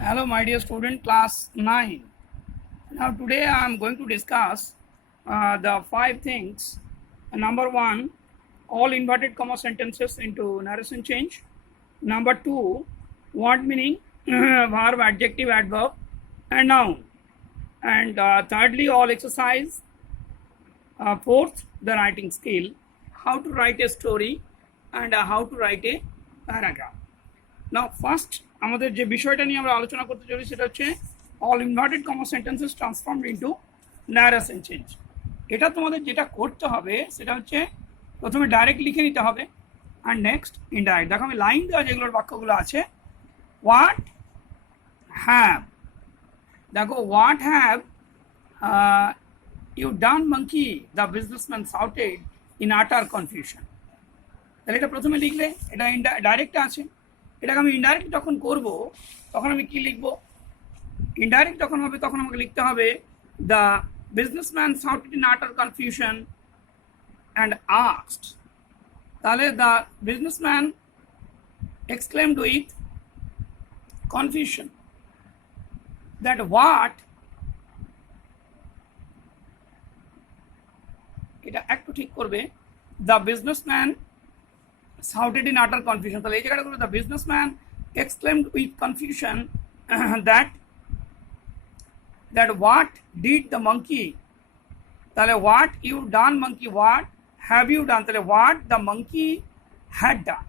Hello, my dear student, class 9. Now, today I am going to discuss the 5 things. Number 1, all inverted comma sentences into narration change. Number 2, word meaning, verb, adjective, adverb, and noun. And thirdly, all exercise. Fourth, the writing skill, how to write a story and how to write a paragraph. Now, first আমাদের যে বিষয়টা নিয়ে আমরা আলোচনা করতে চলেছি সেটা হচ্ছে all inverted comma sentences transformed into narration change. এটা তোমাদের যেটা করতে হবে সেটা হচ্ছে প্রথমে ডাইরেক্ট লিখে নিতে হবে আর নেক্সট ইনডাইরেক্ট। দেখো আমি লাইন দেওয়া যেগুলোর বাক্যগুলো আছে, হোয়াট হ্যাভ, দেখো what have you done monkey the businessman shouted in utter confusion. তাহলে এটা প্রথমে লিখলে, এটা ডাইরেক্ট আছে। এটাকে আমি ইনডাইরেক্ট যখন করব তখন আমি কি লিখব? ইনডাইরেক্ট যখন হবে তখন আমাকে লিখতে হবে the businessman shouted in utter confusion and asked. তাহলে the businessman exclaimed with confusion that what, এটা একটু ঠিক করবে, the businessman shouted in utter confusion. তাহলে এই জায়গাটা করবে the businessman exclaimed with confusion that what did the monkey, তাহলে what you done monkey, what have you done, তাহলে what the monkey had done।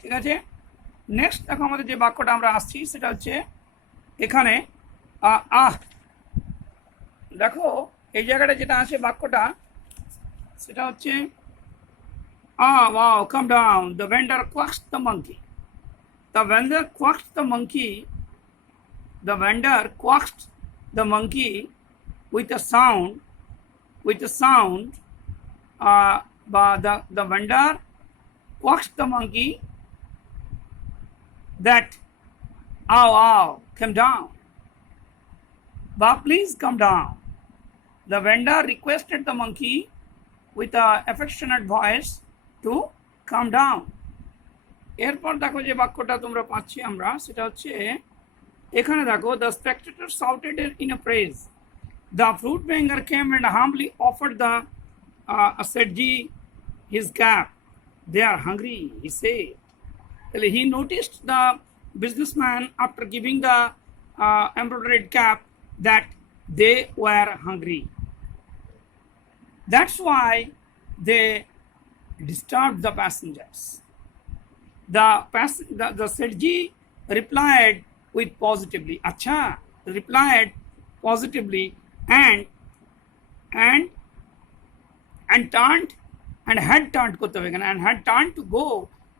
ঠিক আছে, নেক্সট দেখো আমাদের যে বাক্যটা আমরা আসছি সেটা হচ্ছে এখানে দেখো এই জায়গাটা যেটা আছে বাক্যটা সেটা হচ্ছে wow, come down. The vendor quacked the monkey. The vendor quacked the monkey. The vendor quacked the monkey with a sound. But the vendor quacked the monkey that, come down. But please come down. The vendor requested the monkey with an affectionate voice to come down. এরপর দেখো যে বাক্যটা তোমরা পাচ্ছি আমরা সেটা হচ্ছে এখানে দেখো the spectator shouted in a praise. The fruit vendor came and humbly offered the Sethji his cap. They are hungry, he said. He noticed the businessman after giving the embroidered cap that they were hungry. That's why they disturbed the passengers. The Sethji replied with positively, replied positively and turned and had turned to go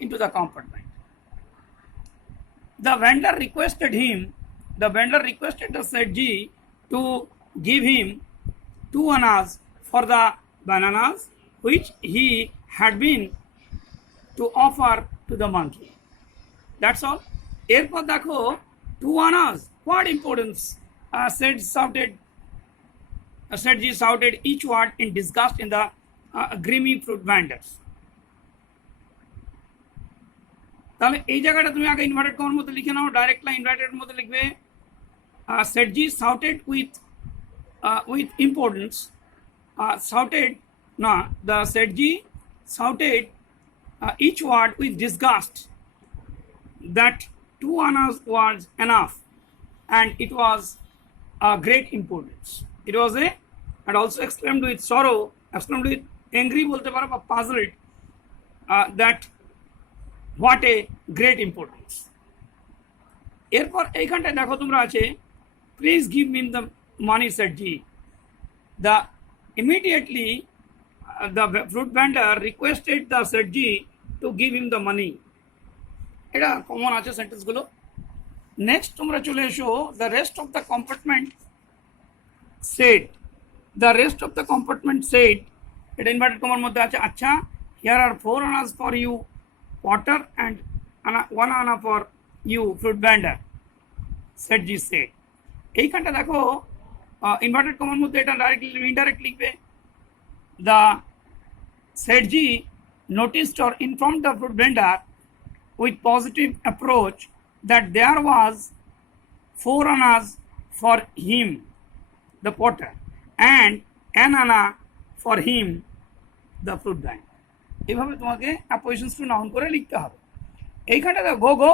into the compartment. The vendor requested the Sethji to give him 2 annas for the bananas which he had been to offer to the monkey. That's all. এরপর দেখো 2 annas, what importance? Sethji shouted each word in disgust in the grimy fruit vendors. তাহলে এই জায়গাটা তুমি আগে ইনভার্টেড কমার মধ্যে লিখে নাও, ডাইরেক্ট লাইন ইনভার্টেড মধ্যে লিখবে Sethji shouted with importance. The Sethji shouted each word with disgust that 2 annas was enough and it was a great importance. It was and also exclaimed with sorrow, exclaimed with angry bolte paro ba puzzled that what a great importance. এরপর এইখানটায় দেখো তোমরা আছে please give me the money, Sethji. The immediately the fruit vendor requested the Sethji to give him the money. এটা কমন আছে সেন্টেন্সগুলো। নেক্সট তোমরা চলে এসো the rest of the compartment said. The rest of the compartment said, এটা ইনভার্টেড কমার মধ্যে আছে, here are 4 annas for you porter and 1 anna for you fruit vendor, Sethji said. এইখানটা দেখো ইনভার্টেড কমার মধ্যে এটা ডাইরেক্টলি ইনডাইরেক্ট লিখবে the Sethji noticed or informed the fruit vendor with positive approach that there was 4 annas for him, the potter, and an anna for him, the fruit vine. এইভাবে তোমাকে appositions to noun করে লিখতে হবে। এইখানটাতে go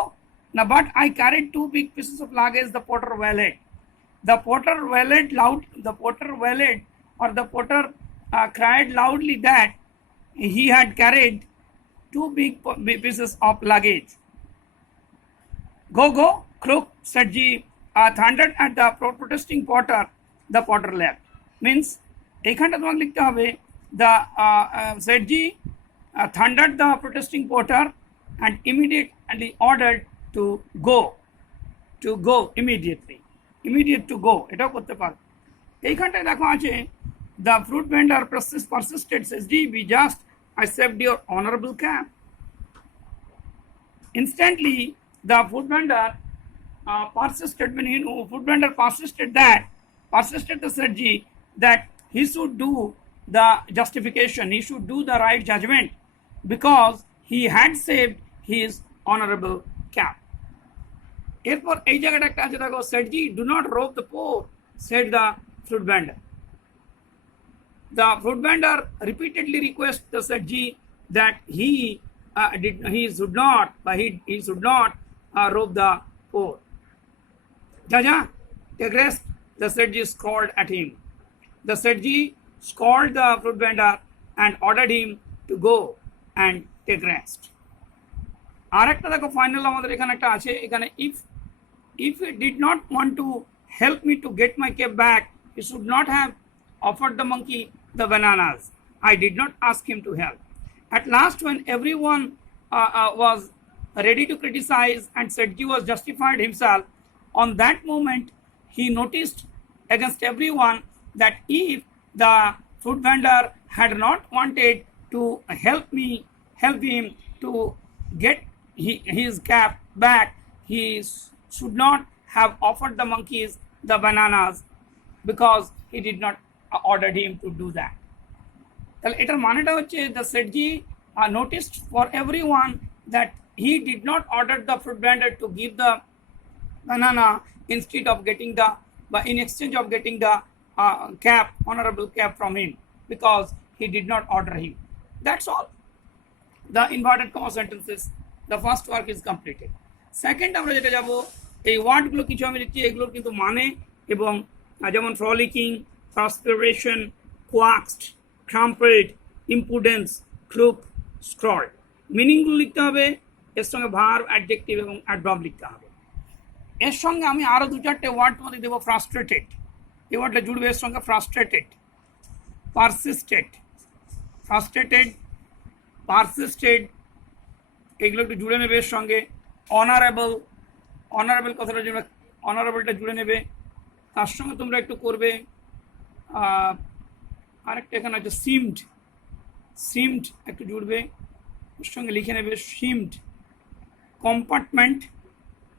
না, but I carried 2 big pieces of luggage, the porter valet. The porter valet or the porter cried loudly that he had carried 2 big pieces of luggage. Go, crook, said G, thundered at the protesting porter. The porter left. Means এইখানটা তোমাকে লিখতে হবে the said G thundered the protesting porter and immediately ordered to go immediately, immediate to go, এটাও করতে পারো। এইখানটায় দেখো আছে the fruit vendor persisted, says G, be just, I saved your honorable cap. Instantly the food vendor persisted the said G that he should do the justification, he should do the right judgment, because he had saved his honorable cap. এরপর এই জায়গাটা একটা আছে দেখো, said G, do not rob the poor, said the fruit vendor. The fruit vendor repeatedly requested the said G that he should not rob the poor. Jaja, take rest, the said G scolded at him. The said G scolded the fruit vendor and ordered him to go and take rest. আর একটা দেখো ফাইনাল আমাদের এখানে একটা আছে, এখানে if he did not want to help me to get my cap back, he should not have offered the monkey the bananas. I did not ask him to help. At last, when everyone was ready to criticize and said he was justified himself, on that moment he noticed against everyone that if the fruit vendor had not wanted to help him to get his cap back, he should not have offered the monkeys the bananas, because he did not order him to do that. তাহলে এটার মানেটা হচ্ছে the said G noticed for everyone that he did not order the fruit vendor to give the banana instead of getting in exchange of getting the cap, honorable cap from him, because he did not order him. That's all. The inverted comma sentences, the first work is completed. Second আমরা যেটা যাব, এই ওয়ার্ডগুলো কিছু আমি লিখছি, এগুলোর কিন্তু মানে এবং যেমন ফ্রলিকিং, perspiration, coaxed, trampled, impudence, crook, scroll, মিনিংগুলো লিখতে হবে, এর সঙ্গে ভার্ব, অ্যাডজেক্টিভ এবং অ্যাডভার্ব লিখতে হবে। এর সঙ্গে আমি আরও 2-4টে ওয়ার্ড তোমাদের দেবো। ফ্রাস্ট্রেটেড, এই ওয়ার্ডটা জুড়বে এর সঙ্গে। ফ্রাস্ট্রেটেড, পারসিস্টেড, এগুলো একটু জুড়ে নেবে এর সঙ্গে। অনারেবল কথাটা জুড়বে, অনারেবলটা জুড়ে নেবে। তার সঙ্গে তোমরা একটু করবে আরেকটা এখানে আছে সিমড একটু জুড়বে, ওর সঙ্গে লিখে নেবে সিমড।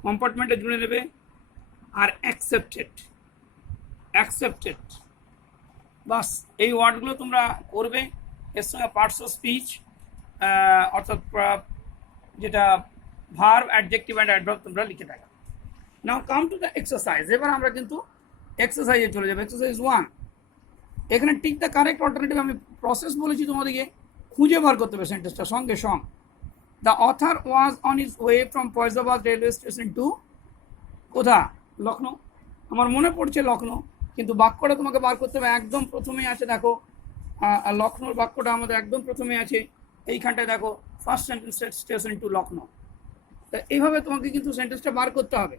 কম্পার্টমেন্টে জুড়ে নেবে। আর অ্যাকসেপ্টেড, বাস এই ওয়ার্ডগুলো তোমরা করবে। এর সঙ্গে পার্টস অফ স্পিচ অর্থাৎ যেটা ভার্ব, অ্যাডজেক্টিভ অ্যান্ড অ্যাডভার্ব তোমরা লিখে থাকো। Now come to the exercise. এবার আমরা কিন্তু এক্সারসাইজে চলে যাবো। এক্সারসাইজ 1, এখানে টিক দ্য কারেক্ট অল্টারনেটিভ। আমি প্রসেস বলেছি তোমাদেরকে, খুঁজে বার করতে হবে সেন্টেন্সটা সঙ্গে সঙ্গ। The author was on his way from Faizabad railway station to কোথা? লখনৌ। আমার মনে পড়ছে লখনৌ, কিন্তু বাক্যটা তোমাকে বার করতে হবে। একদম প্রথমেই আছে দেখো, লখনৌর বাক্যটা আমাদের একদম প্রথমে আছে এইখানটায় দেখো, first sentence station to Lucknow. তা এইভাবে তোমাকে কিন্তু সেন্টেন্সটা বার করতে হবে।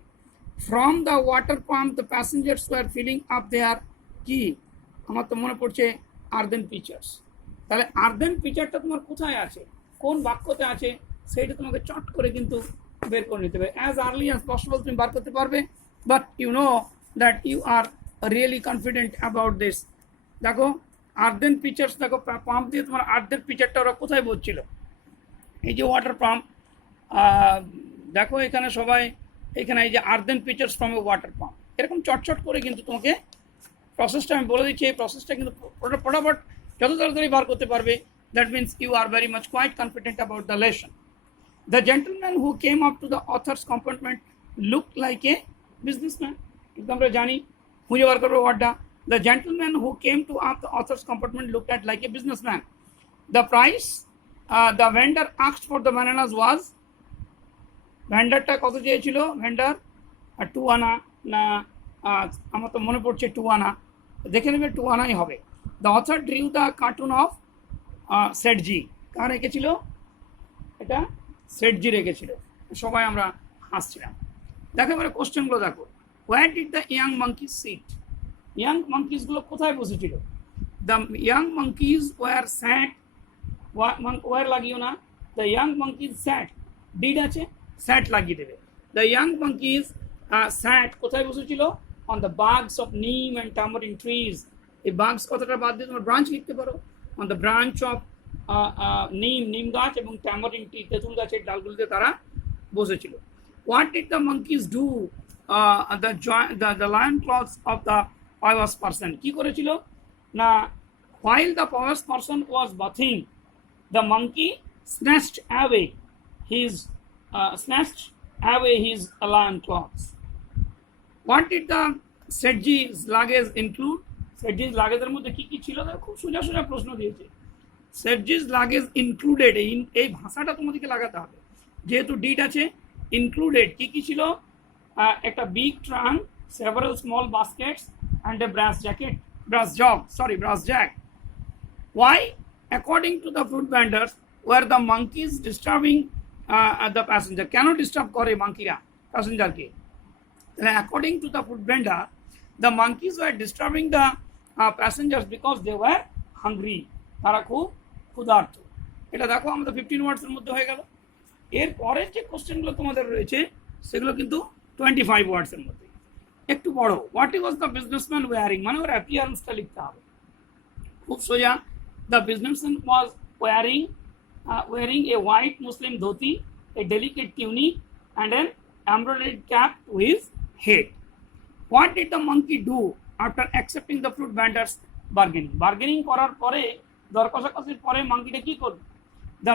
From the water pump the passengers were filling up their কি, আমার তো মনে পড়ছে আর্দেন পিচার্স। তাহলে আর্দেন পিচারটা তোমার কোথায় আছে, কোন বাক্যতে আছে, সেইটা তোমাকে চট করে কিন্তু বের করে নিতে হবে। অ্যাজ আর্লি অ্যাজ পসিবল তুমি বার করতে পারবে, but you know that you are really confident about this. দেখো আর্দেন পিচার্স, দেখো পাম্প দিয়ে তোমার আর্দেন পিচারটা ওরা কোথায় বলছিল, এই যে ওয়াটার পাম্প। দেখো এখানে সবাই, এখানে এই যে earthen pitchers from a water pump, এরকম চটচট করে কিন্তু তোমাকে প্রসেসটা আমি বলে দিচ্ছি। এই প্রসেসটা কিন্তু ফটাফট যত তাড়াতাড়ি বার করতে পারবে, that means you are very much quite confident about the lesson. The gentleman who came up to the author's compartment looked like a businessman. কিন্তু আমরা জানি খুঁজে বার করবো ওয়ার্ডটা the gentleman who came to the author's compartment looked at like a businessman. The price the vendor asked for the bananas was ভেন্ডারটা কত চেয়েছিল ভেন্ডার 2 আনা না আমার তো মনে পড়ছে 2 আনা দেখে নেবে 2 আনাই হবে the author drew the cartoon of Sethji কার রেখেছিল এটা সেটজি রেখেছিল সবাই আমরা হাসছিলাম দেখো এবারে কোশ্চেনগুলো দেখো where did the young monkeys sit young মাঙ্কিজগুলো কোথায় বসেছিল the young monkeys were sat were লাগিও না the young monkeys sat did আছে স্যাট লাগিয়ে দেবে দ্য ইয়াং মাঙ্কিজ স্যাট কোথায় বসেছিল অন দ্য বার্গস অফ নিম অ্যান্ড টামারিন ট্রিজ এই বার্গস কথাটা বাদ দিয়ে তোমরা ব্রাঞ্চ লিখতে পারো অন দ্য ব্রাঞ্চ অফ নিম গাছ এবং ট্যামারিন ট্রি তেঁতুল গাছের ডালগুলিতে তারা বসেছিল what did the monkeys do the lion clothes of the powers person কি করেছিল না while the pious person was bathing the monkey snatched away his lion cloths. What did the Setji's luggage include? Setji's luggage এর মধ্যে কি কি ছিল খুব সোজা সোজা প্রশ্ন দিয়েছে Setji's luggage included এই ভাষাটা তোমাদেরকে লাগাতে হবে যেহেতু ডিড আছে included কি কি ছিল একটা big trunk several small baskets and a brass jack. Why according to the fruit vendors were the monkeys disturbing the passenger কেন ডিস্টার্ব করে মাঙ্কিরা প্যাসেঞ্জারকে according to the food vendor the monkeys were disturbing the passengers because they were hungry তারা খুব ক্ষুধার্ত এটা দেখো আমাদের 15 ওয়ার্ডস এর মধ্যে হয়ে গেল এর পরের যে কোশ্চেনগুলো তোমাদের রয়েছে সেগুলো কিন্তু 25 ওয়ার্ডস এর মধ্যে একটু বড় what was the businessman wearing মানে ওর অ্যাপিয়ারেন্সটা লিখতে হবে খুব সোজা the businessman was wearing a white Muslim dhoti, a delicate tunic, and an embroidered cap to his head. What did the monkey do after accepting the fruit vendor's bargaining? Bargaining করার পরে দর কষাকষির পরে মাঙ্কিটা কি করবে The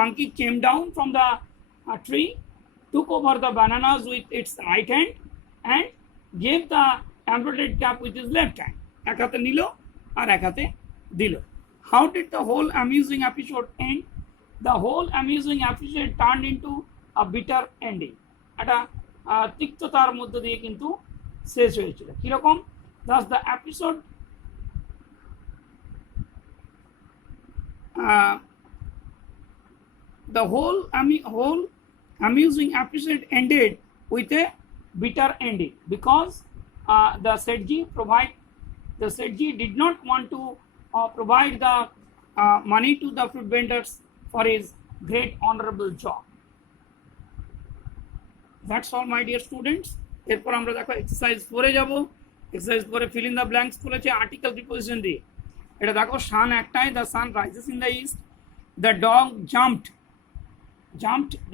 monkey came down from the tree, took over the bananas with its right hand, and gave the embroidered cap with his left hand. এক হাতে নিল আর এক হাতে দিল. How did the whole amusing episode end? The whole amusing episode turned into a bitter ending. একটা তিক্ততার মধ্য দিয়ে কিন্তু শেষ হয়েছিল কিরকম thus the episode the whole amusing episode ended with a bitter ending because the Setji did not want to provide the money to the fruit vendors for his great honorable job. That's all my dear students. এরপর আমরা দেখো এক্সারসাইজ 4 এ যাব এক্সারসাইজ 4 এ fill in the blanks বলেছে article preposition দিয়ে এটা দেখো সান একটাই the sun rises in the east the dog jumped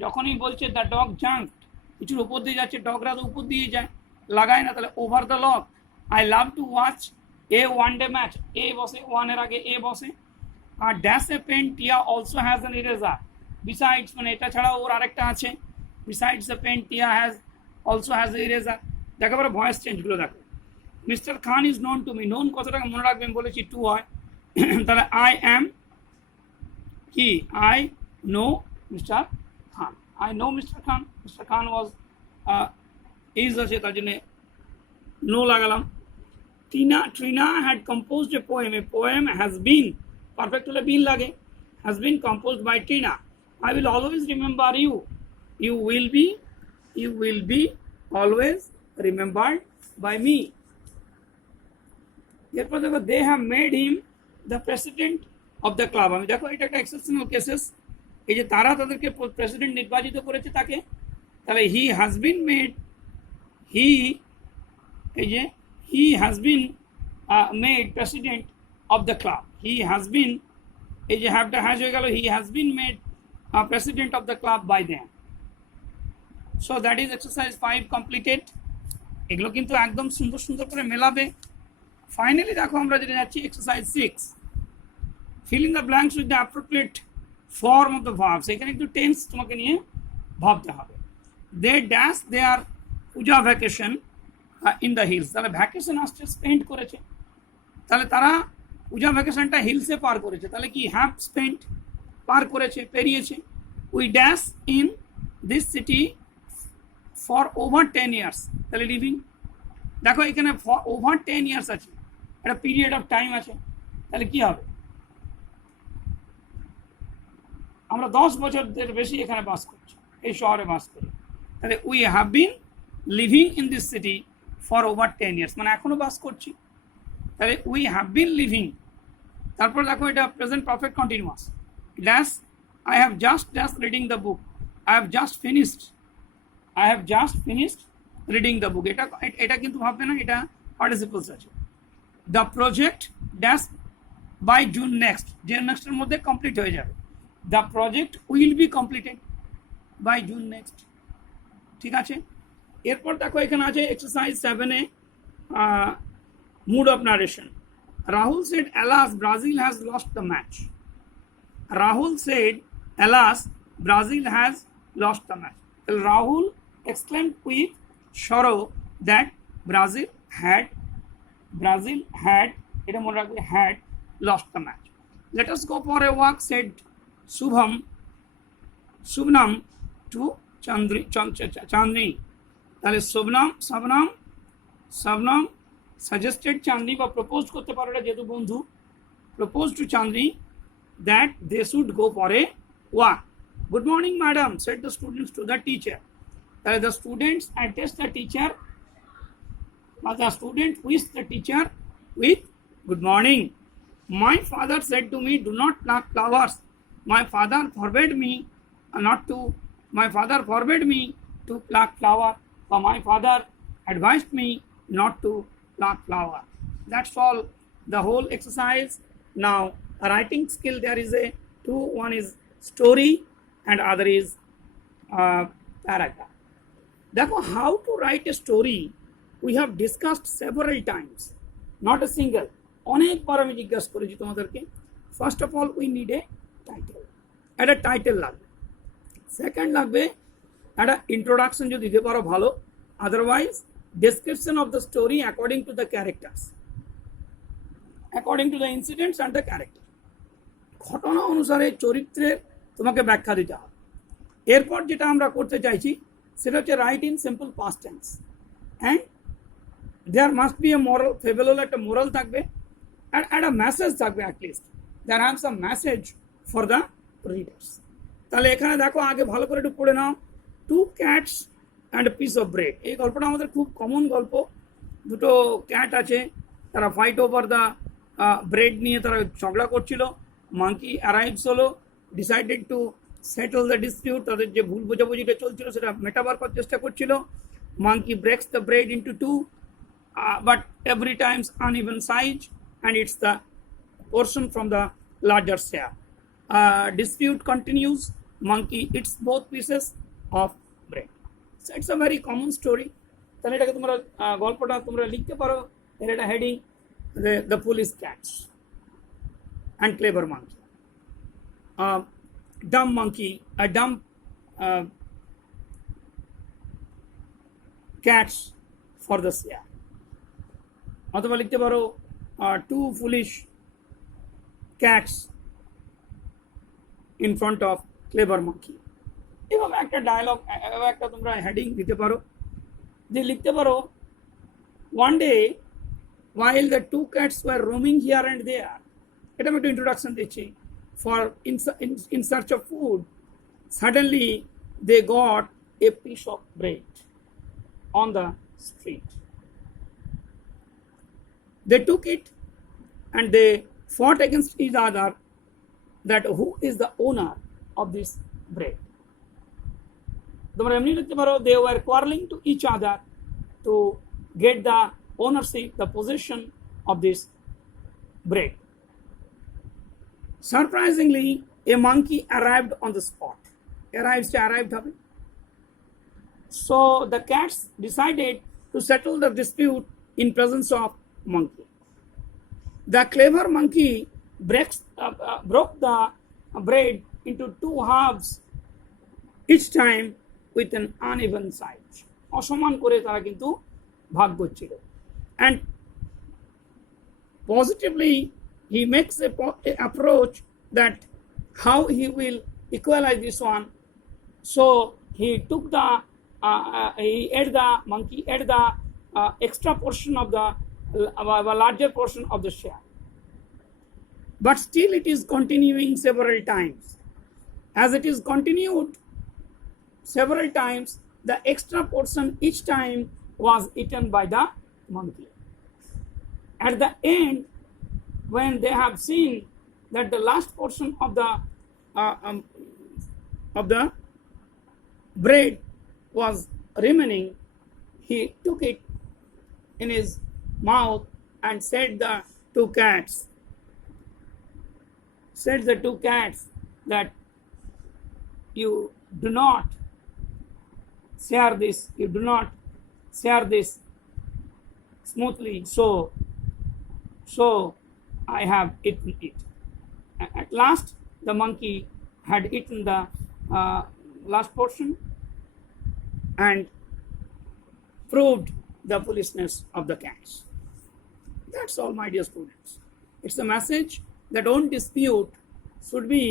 যখনই বলছে the dog jumped কিছুর উপর দিয়ে যাচ্ছে ডগরা তো উপর দিয়ে যায় লাগায় না তাহলে over the log I love to watch a one day match a বসে 1 এর আগে a বসে আর dash a pen Tia also has an eraser besides মানে এটা ছাড়াও ওর আরেকটা আছে besides a pen Tia has also has a eraser দেখো পরে ভয়েস চেঞ্জগুলো দেখো mister Khan is known to me known কতটাকে মনে রাখবেন বলেছি টু হয় তাহলে আই অ্যাম কি I know mister Khan I know mister Khan was is আছে তার জন্য নো লাগালাম Trina had composed a poem has been perfect hole been lage has been composed by Trina. I will always remember you. You will be always remembered by me. এরপর দেখো they have made him the president of the club. আমি দেখো এটা একটা exceptional cases এই যে তারা তাদেরকে প্রেসিডেন্ট নির্বাচিত করেছে তাকে তাহলে he has been made made president of the club. He has been এই যে হ্যাভটা হ্যাজ হয়ে গেল he has been made president of the club by them. So that is exercise 5 completed. এগুলো কিন্তু একদম সুন্দর সুন্দর করে মেলাবে ফাইনালি দেখো আমরা যেটা যাচ্ছি এক্সারসাইজ 6 fill in the blanks with the appropriate form of the verbs এখানে একটু টেন্স তোমাকে নিয়ে ভাবতে হবে they dash their Puja vacation in the hills, তাহলে ভ্যাকেশন আসছে, স্পেন্ড করেছে, তাহলে তারা পূজা ভ্যাকেশনটা হিলসে পার করেছে, তাহলে কি হ্যাভ স্পেন্ট, পার করেছে, পেরিয়েছে। We dash in this city for over 10 years, তাহলে লিভিং, দেখো এখানে ফর ওভার 10 ইয়ার্স আছে, একটা পিরিয়ড অফ টাইম আছে, তাহলে কি হবে, আমরা 10 বছরের বেশি এখানে বাস করছি, এই শহরে বাস করি, তাহলে we have been living in this city for over 10 ইয়ার্স, মানে এখনো বাস করছি, তাহলে উই হ্যাভ বিন লিভিং। তারপর দেখো এটা present perfect continuous, dash I have just dash reading the book, I have just finished, I have just finished reading the book, এটা এটা কিন্তু ভাববে না, এটা পার্টিসিপলস আছে। The project dash by June next, June নেক্সটের মধ্যে কমপ্লিট হয়ে যাবে, the project will be completed by June next, ঠিক আছে। এরপর দেখো এখানে আছে এক্সারসাইজ 7-এ mood of narration. Rahul said alas Brazil has lost the match, Rahul said alas Brazil has lost the match, Rahul exclaimed with sorrow that Brazil had এটা মনে রাখবে had lost the match. Let us go for a walk, said Subnam to Chandni, তাহলে Subnam suggested Chandni বা প্রপোজ করতে পারো, যেহেতু বন্ধু, propose to Chandni that they should go for a walk. Good morning madam, said the students to the teacher, তাহলে the students addressed the teacher, but the student wished the teacher with good morning. My father said to me, do not pluck flowers, my father forbade me to pluck flower, but my father advised me not to pluck flower. That's all the whole exercise. Now a writing skill, there is a two, one is story and other is paragraph. দেখো how to write a story we have discussed several times, not a single, অনেকবার আমি জিজ্ঞাসা করেছি তোমাদেরকে। First of all we need a title, একটা টাইটেল লাগবে, সেকেন্ড লাগবে একটা ইন্ট্রোডাকশন যদি দিতে পারো ভালো, otherwise description of the story according to the characters, according to the incidents and the character, ঘটনা অনুসারে চরিত্রের তোমাকে ব্যাখ্যা দিতে হবে। এরপর যেটা আমরা করতে চাইছি সেটা হচ্ছে write in simple past tense, and there must be a moral, fable হলে একটা মোরাল থাকবে, and একটা মেসেজ থাকবে, at least there have some message for the readers. তাহলে এখানে দেখো আগে ভালো করে একটু পড়ে নাও, two cats and a piece of bread, এই গল্পটা আমাদের খুব কমন গল্প। দুটো ক্যাট আছে, তারা ফাইট ওভার দ্য ব্রেড নিয়ে তারা ঝগড়া করছিল, মাঙ্কি অ্যারাইভস হলো, decided to settle the dispute, তাদের যে ভুল বোঝাবুঝিটা চলছিল সেটা মেটাবার করার চেষ্টা করছিল। Monkey breaks the bread into two, but every times uneven size, and it's the portion from the larger share. Dispute continues, monkey eats both pieces of bread. So it's a very common story. তাহলে এটাকে তোমরা গল্পটা তোমরা লিখতে পারো, এর একটা heading the foolish cats and clever monkey, dumb monkey, a dumb cats for the share, অথবা লিখতে পারো two foolish cats in front of clever monkey. এভাবে একটা ডায়লগ, একটা তোমরা হেডিং দিতে পারো, দিয়ে লিখতে পারো one day while the two cats were roaming here and there, এটা আমি একটু ইন্ট্রোডাকশন দিচ্ছি, for in search of food, suddenly they got a piece of bread on the street. They took it and they fought against each other that who is the owner of this bread. তোমরা এমনি লিখতে পারো, they were quarreling to each other to get the ownership, the possession of this bread. Surprisingly, a monkey arrived on the spot. Arrived হবে. So the cats decided to settle the dispute in presence of monkey. The clever monkey broke the bread into two halves, each time with an uneven size. অসমান করে তারা কিন্তু ভাগ করছিল। And positively he makes a approach that how he will equalize this one. So he took the monkey ate the extra portion of the larger portion of the share, but still it is continuing several times. As it is continued several times, the extra portion each time was eaten by the monkey. At the end, when they have seen that the last portion of the bread was remaining, he took it in his mouth and said the two cats that you do not share this smoothly, so I have eaten it. At last the monkey had eaten the last portion and proved the foolishness of the cats. That's all, my dear students. It's a message that own dispute should be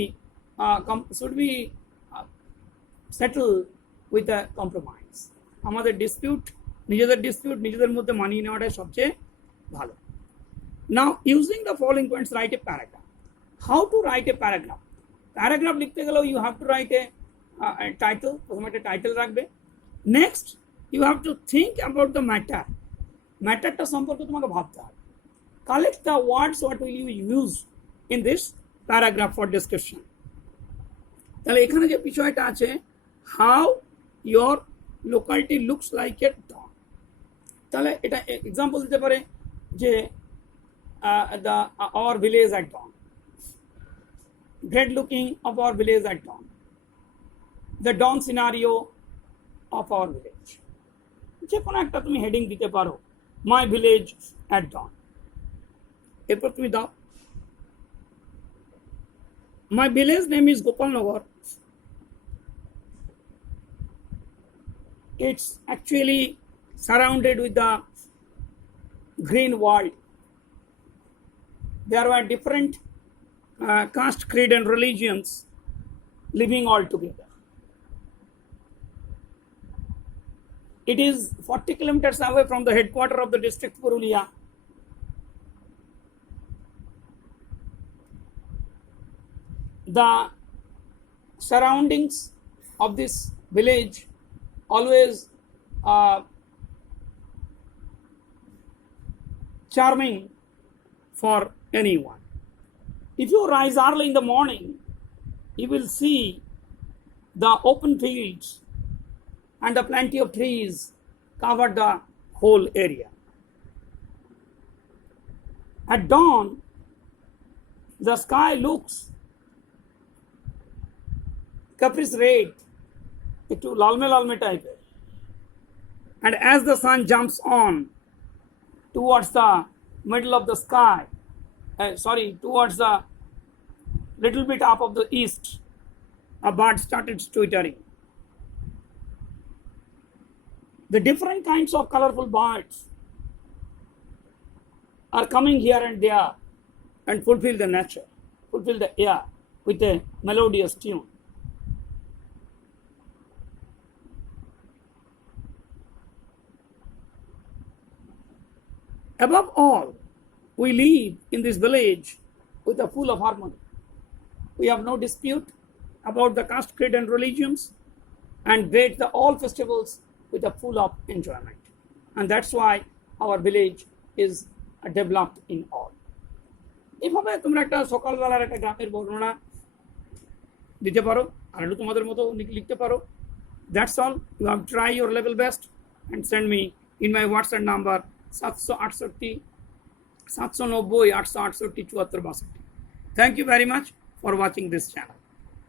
settled with a compromise. আমাদের নিজেদের মধ্যে মানিয়ে নেওয়াটাই সবচেয়ে ভালো। Now, using the following points, write a paragraph. How to write a paragraph? Paragraph লিখতে গেলেও you have to write a title. প্রথমে একটা টাইটেল রাখবে। Next, you have to think about the matter. ম্যাটারটা সম্পর্কে তোমাকে ভাবতে হবে। Collect the words what will you use in this paragraph for description. তাহলে এখানে যে বিষয়টা আছে, how your locality looks like a dawn. তাহলে এটা এক্সাম্পল দিতে পারে যে our village at dawn, great looking of our village at dawn, the dawn scenario of our village. যে কোনো একটা তুমি হেডিং দিতে পারো, my village at dawn। এরপর তুমি দাও, my village name is Gopalnagar. It's actually surrounded with the green world. There were different caste, creed and religions living all together. It is 40 kilometers away from the headquarters of the district Purulia. The surroundings of this village always charming for anyone. If you rise early in the morning, you will see the open fields and the plenty of trees cover the whole area. At dawn, the sky looks caprice red, একটু লালমে type, and as the sun jumps on towards the middle of the sky, towards the little bit up of the east, a bird started twittering. The different kinds of colorful birds are coming here and there and fulfill the nature, fulfill the air with a melodious tune. Above all, we live in this village with a full of harmony. We have no dispute about the caste, creed and religions, and greet the all festivals with a full of enjoyment. And that's why our village is developed in all. এভাবে তোমরা একটা সকালবেলার একটা গ্রামের বর্ণনা দিতে পারো, আর তোমাদের মতো লিখতে পারো। That's all. You have to try your level best and send me in my WhatsApp number 768 790 868 74 62। Thank you very much for watching this channel.